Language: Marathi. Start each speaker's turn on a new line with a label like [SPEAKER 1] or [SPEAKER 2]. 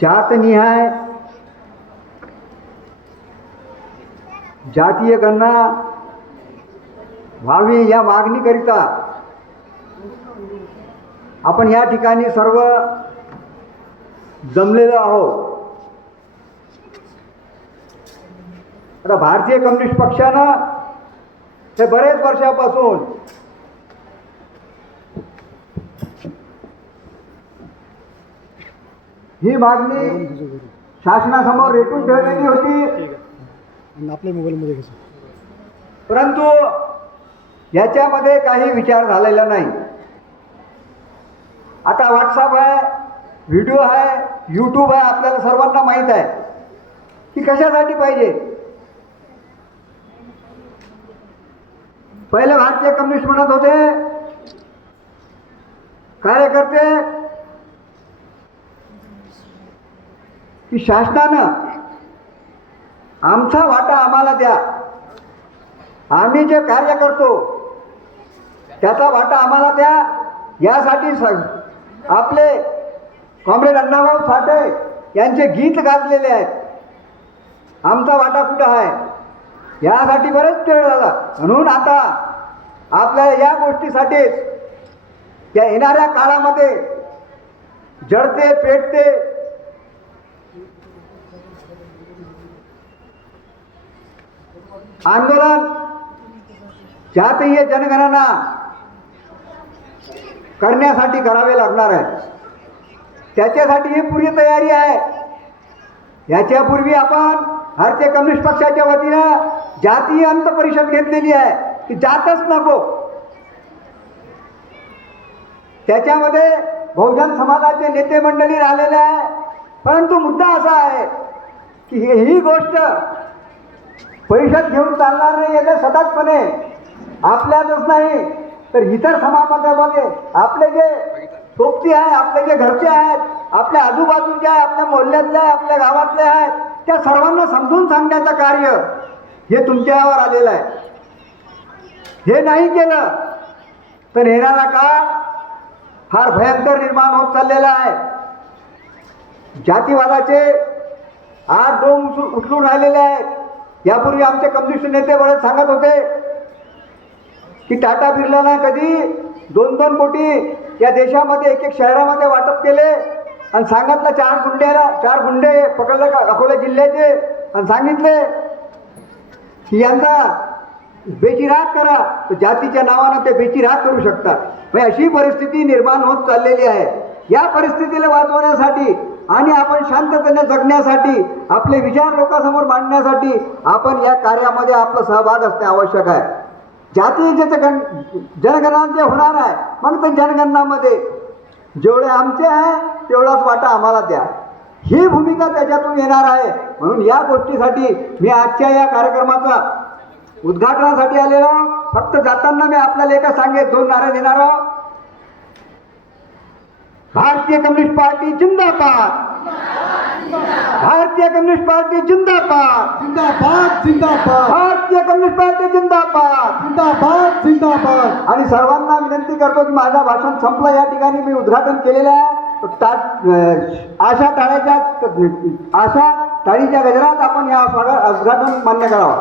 [SPEAKER 1] जातनिहाय। जातीय गणना व्हावी या मागणीकरिता आपण या ठिकाणी सर्व जमलेलो आहोत. आता भारतीय कम्युनिस्ट पक्षानं हे बरेच वर्षापासून ही मागणी शासनासमोर रेटून ठेवलेली होती.
[SPEAKER 2] आपल्या मोबाईलमध्ये
[SPEAKER 1] परंतु याच्यामध्ये काही विचार झालेला नाही. आता व्हॉट्सअप आहे व्हिडिओ आहे यूट्यूब आहे आपल्याला सर्वांना माहीत आहे. की कशासाठी पाहिजे? पहिले भारतीय कम्युनिस्ट म्हणत होते कार्यकर्ते की शासनानं आमचा वाटा आम्हाला द्या. आम्ही जे कार्य करतो त्याचा वाटा आम्हाला द्या. यासाठी स आपले कॉम्रेड अण्णाभाऊ साठे यांचे गीत गाजलेले आहेत. आमचा वाटा कुठं आहे? यासाठी बरेच वेळ झाला. म्हणून आता आपल्याला या गोष्टीसाठीच त्या येणाऱ्या काळामध्ये जडते पेटते आंदोलन जातीय जनगणना करण्यासाठी करावे लागणार आहे. त्याच्यासाठी ही पुरी तयारी आहे. याच्यापूर्वी आपण भारतीय कम्युनिस्ट पक्षाच्या वतीनं जातीय अंत परिषद घेतलेली आहे की जातच नको. त्याच्यामध्ये बहुजन समाजाचे नेते मंडळी राहिलेले आहे. परंतु मुद्दा असा आहे की ही गोष्ट परिषद घेऊन चालणार नाही याच्या सदाचपणे आपल्यातच नाही तर इतर समाजामध्ये आपले जे सोबती आहे आपले जे घरचे आहेत आपल्या आजूबाजूचे आहे आपल्या मोहल्ल्यातले आहे आपल्या गावातले आहेत त्या सर्वांना समजून सांगण्याचं कार्य हे तुमच्यावर आलेलं आहे. हे नाही केलं तर येणारा काळ फार भयंकर निर्माण होत चाललेला आहे. जातीवादाचे आठ डोंग उचलून उचलून राहिलेले आहेत. यापूर्वी आमचे कम्युनिस्ट नेते बरेच सांगत होते की टाटा बिर्लानं कधी दोन दोन कोटी या देशामध्ये एक एक शहरामध्ये वाटप केले आणि सांगितलं चार गुंड्याला चार गुंडे पकडले का अकोला जिल्ह्याचे आणि सांगितले की यांचा बेचिराग करा. तर जातीच्या नावानं ते बेचिराग करू शकतात. म्हणजे अशी परिस्थिती निर्माण होत चाललेली आहे. या परिस्थितीला वाचवण्यासाठी आणि आपण शांततेने जगण्यासाठी आपले विचार लोकांसमोर मांडण्यासाठी आपण या कार्यामध्ये आपला सहभाग असणे आवश्यक आहे. जातीय ज्याचं गण जनगणना जे होणार आहे मग ते जनगणनामध्ये. जेवढे आमचे आहे तेवढाच वाटा आम्हाला द्या. ही भूमिका त्याच्यातून येणार आहे. म्हणून या गोष्टीसाठी मी आजच्या या कार्यक्रमाचा उद्घाटनासाठी आलेलो फक्त जाताना मी आपल्याला एका सांगेत दोन नारे देणार आहोत. भारतीय कम्युनिस्ट पार्टी जिंदाबाद। भारतीय कम्युनिस्ट पार्टी जिंदाबाद।
[SPEAKER 2] जिंदाबाद जिंदाबाद।
[SPEAKER 1] भारतीय कम्युनिस्ट पार्टी जिंदाबाद।
[SPEAKER 2] जिंदाबाद जिंदाबाद।
[SPEAKER 1] आणि सर्वांना विनंती करतो की माझं भाषण संपलं या ठिकाणी मी उद्घाटन केलेलं आहे. आशा टाळ्याच्या आशा टाळीच्या गजरात आपण या स्वागत उद्घाटन मान्य करावं.